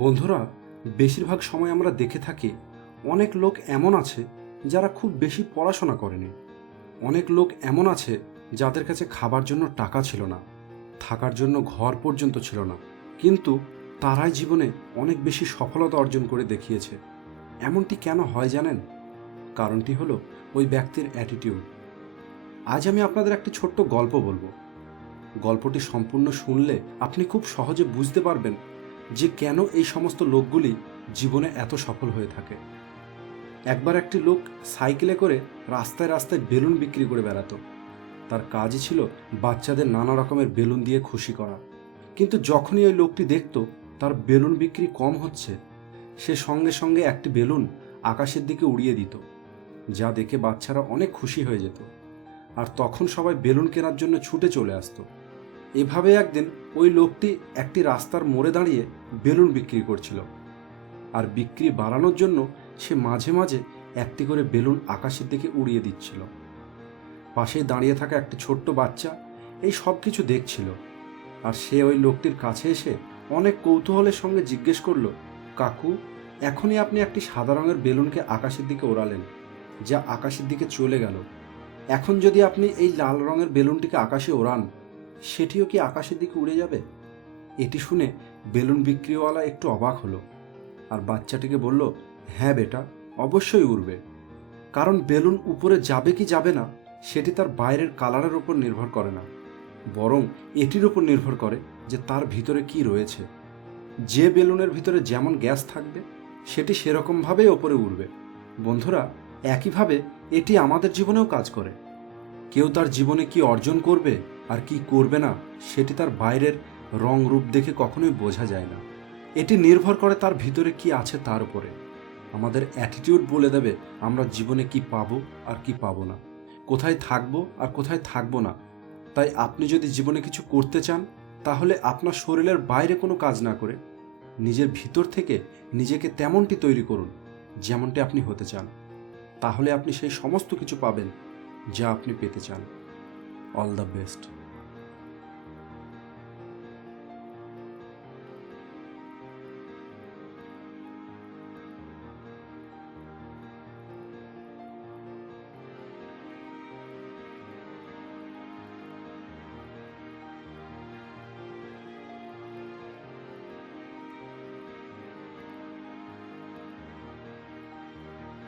বন্ধুরা, বেশিরভাগ সময় আমরা দেখে থাকি অনেক লোক এমন আছে যারা খুব বেশি পড়াশোনা করেনি। অনেক লোক এমন আছে যাদের কাছে খাবার জন্য টাকা ছিল না, থাকার জন্য ঘর পর্যন্ত ছিল না, কিন্তু তারাই জীবনে অনেক বেশি সফলতা অর্জন করে দেখিয়েছে। এমনটি কেন হয় জানেন? কারণটি হলো ওই ব্যক্তির অ্যাটিটিউড। আজ আমি আপনাদের একটি ছোট্ট গল্প বলবো। গল্পটি সম্পূর্ণ শুনলে আপনি খুব সহজে বুঝতে পারবেন যে কেন এই সমস্ত লোকগুলি জীবনে এত সফল হয়ে থাকে। একবার একটি লোক সাইকেলে করে রাস্তায় রাস্তায় বেলুন বিক্রি করে বেড়াতো। তার কাজই ছিল বাচ্চাদের নানা রকমের বেলুন দিয়ে খুশি করা। কিন্তু যখনই ওই লোকটি দেখত তার বেলুন বিক্রি কম হচ্ছে, সে সঙ্গে সঙ্গে একটি বেলুন আকাশের দিকে উড়িয়ে দিত, যা দেখে বাচ্চারা অনেক খুশি হয়ে যেত। আর তখন সবাই বেলুন কেনার জন্য ছুটে চলে আসতো। এভাবে একদিন ওই লোকটি একটি রাস্তার মোড়ে দাঁড়িয়ে বেলুন বিক্রি করছিল, আর বিক্রি বাড়ানোর জন্য সে মাঝে মাঝে একটি করে বেলুন আকাশের দিকে উড়িয়ে দিচ্ছিল। পাশেই দাঁড়িয়ে থাকা একটি ছোট্ট বাচ্চা এই সব কিছু দেখছিল, আর সে ওই লোকটির কাছে এসে অনেক কৌতূহলের সঙ্গে জিজ্ঞেস করল, কাকু, এখনই আপনি একটি সাদা রঙের বেলুনকে আকাশের দিকে ওড়ালেন, যা আকাশের দিকে চলে গেল। এখন যদি আপনি এই লাল রঙের বেলুনটিকে আকাশে ওড়ান, সেটিও কি আকাশের দিকে উড়ে যাবে? এটি শুনে বেলুন বিক্রিওয়ালা একটু অবাক হলো, আর বাচ্চাটিকে বলল, হ্যাঁ বেটা, অবশ্যই উড়বে। কারণ বেলুন উপরে যাবে কি যাবে না সেটি তার বাইরের কালারের উপর নির্ভর করে না, বরং এটির উপর নির্ভর করে যে তার ভিতরে কি রয়েছে। যে বেলুনের ভিতরে যেমন গ্যাস থাকবে সেটি সেরকমভাবেই ওপরে উড়বে। বন্ধুরা, একইভাবে এটি আমাদের জীবনেও কাজ করে। কেউ তার জীবনে কি অর্জন করবে আর কি করবে না সেটি তার বাইরের রং রূপ দেখে কখনোই বোঝা যায় না। এটি নির্ভর করে তার ভিতরে কি আছে তার উপরে। আমাদের অ্যাটিটিউড বলে দেবে আমরা জীবনে কি পাবো আর কি পাবো না, কোথায় থাকবো আর কোথায় থাকবো না। তাই আপনি যদি জীবনে কিছু করতে চান, তাহলে আপনার শরীরের বাইরে কোনো কাজ না করে নিজের ভিতর থেকে নিজেকে তেমনটি তৈরি করুন যেমনটি আপনি হতে চান। তাহলে আপনি সেই সমস্ত কিছু পাবেন যা আপনি পেতে চান। All the best.